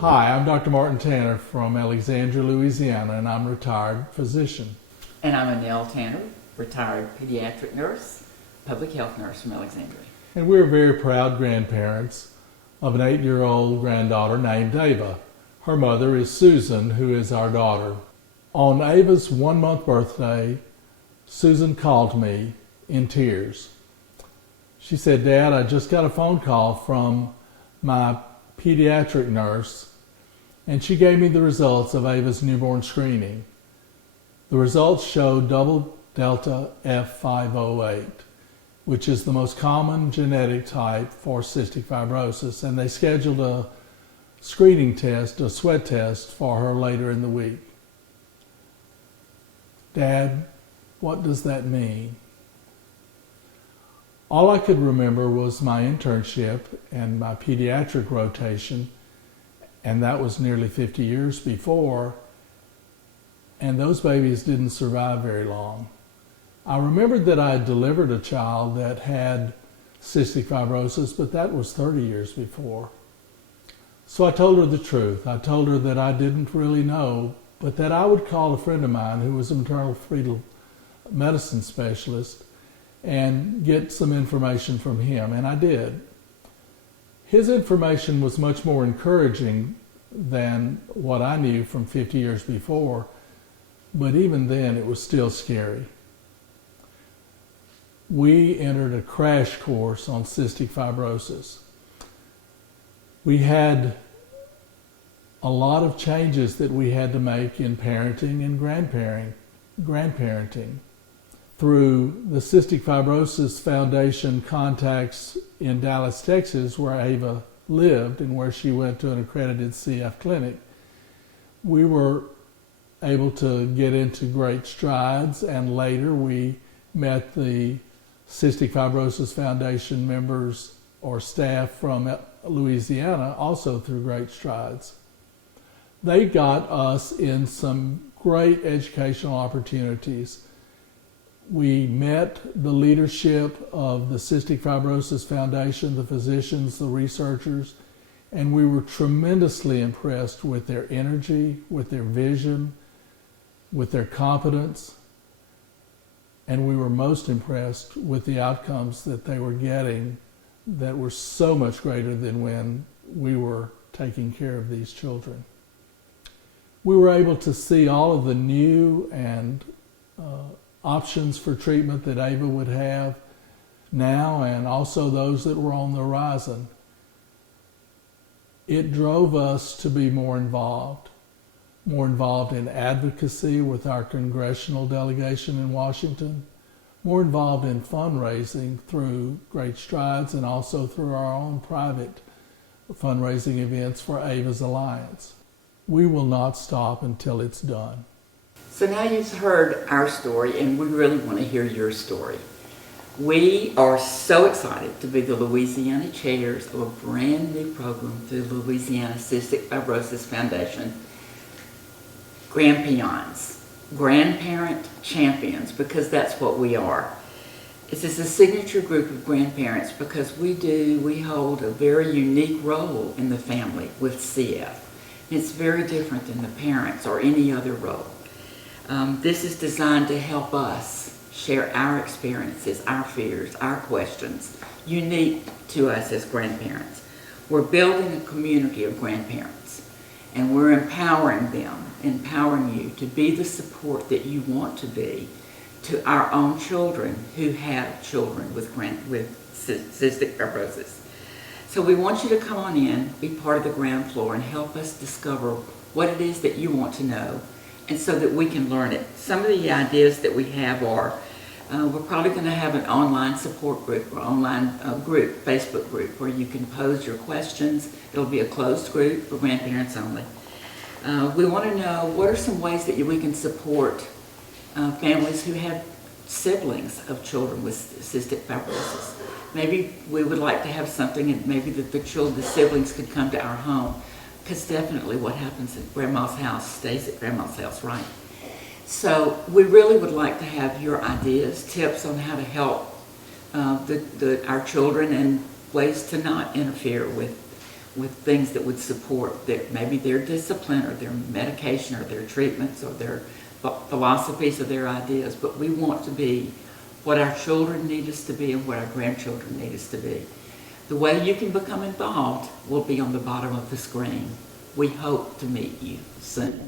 Hi, I'm Dr. Martin Tanner from Alexandria, Louisiana, and I'm a retired physician. And I'm Annelle Tanner, retired pediatric nurse, public health nurse from Alexandria. And we're very proud grandparents of an 8-year-old granddaughter named Ava. Her mother is Susan, who is our daughter. On Ava's 1-month birthday, Susan called me in tears. She said, "Dad, I just got a phone call from my pediatric nurse, and she gave me the results of Ava's newborn screening. The results showed double delta F508, which is the most common genetic type for cystic fibrosis, and they scheduled a screening test, a sweat test, for her later in the week." Dad, what does that mean? All I could remember was my internship and my pediatric rotation, and that was nearly 50 years before, and those babies didn't survive very long. I remembered that I had delivered a child that had cystic fibrosis, but that was 30 years before. So I told her the truth. I told her that I didn't really know, but that I would call a friend of mine who was a maternal fetal medicine specialist and get some information from him, and I did. His information was much more encouraging than what I knew from 50 years before, but even then it was still scary. We entered a crash course on cystic fibrosis. We had a lot of changes that we had to make in parenting and grandparenting. Through the Cystic Fibrosis Foundation contacts in Dallas, Texas, where Ava lived and where she went to an accredited CF clinic, we were able to get into great strides, and later we met the Cystic Fibrosis Foundation members or staff from Louisiana, also through great strides. They got us in some great educational opportunities. We met the leadership of the Cystic Fibrosis Foundation, the physicians, the researchers, and we were tremendously impressed with their energy, with their vision, with their competence, and we were most impressed with the outcomes that they were getting that were so much greater than when we were taking care of these children. We were able to see all of the new and options for treatment that Ava would have now, and also those that were on the horizon. It drove us to be more involved in advocacy with our congressional delegation in Washington, more involved in fundraising through Great Strides, and also through our own private fundraising events for Ava's Alliance. We will not stop until it's done. So now you've heard our story, and we really want to hear your story. We are so excited to be the Louisiana chairs of a brand new program through the Louisiana Cystic Fibrosis Foundation, Grampions, Grandparent Champions, because that's what we are. It's a signature group of grandparents because we hold a very unique role in the family with CF. It's very different than the parents or any other role. This is designed to help us share our experiences, our fears, our questions, unique to us as grandparents. We're building a community of grandparents, and we're empowering you to be the support that you want to be to our own children who have children with cystic fibrosis. So we want you to come on in, be part of the ground floor, and help us discover what it is that you want to know, and so that we can learn it. Some of the ideas that we have are, we're probably going to have an online support group or online Facebook group, where you can pose your questions. It'll be a closed group for grandparents only. We want to know what are some ways that we can support families who have siblings of children with cystic fibrosis. Maybe we would like to have something, and maybe the siblings could come to our home, because definitely what happens at Grandma's house stays at Grandma's house, right? So we really would like to have your ideas, tips on how to help our children, and ways to not interfere with with things that would support maybe their discipline or their medication or their treatments or their philosophies or their ideas, but we want to be what our children need us to be and what our grandchildren need us to be. The way you can become involved will be on the bottom of the screen. We hope to meet you soon.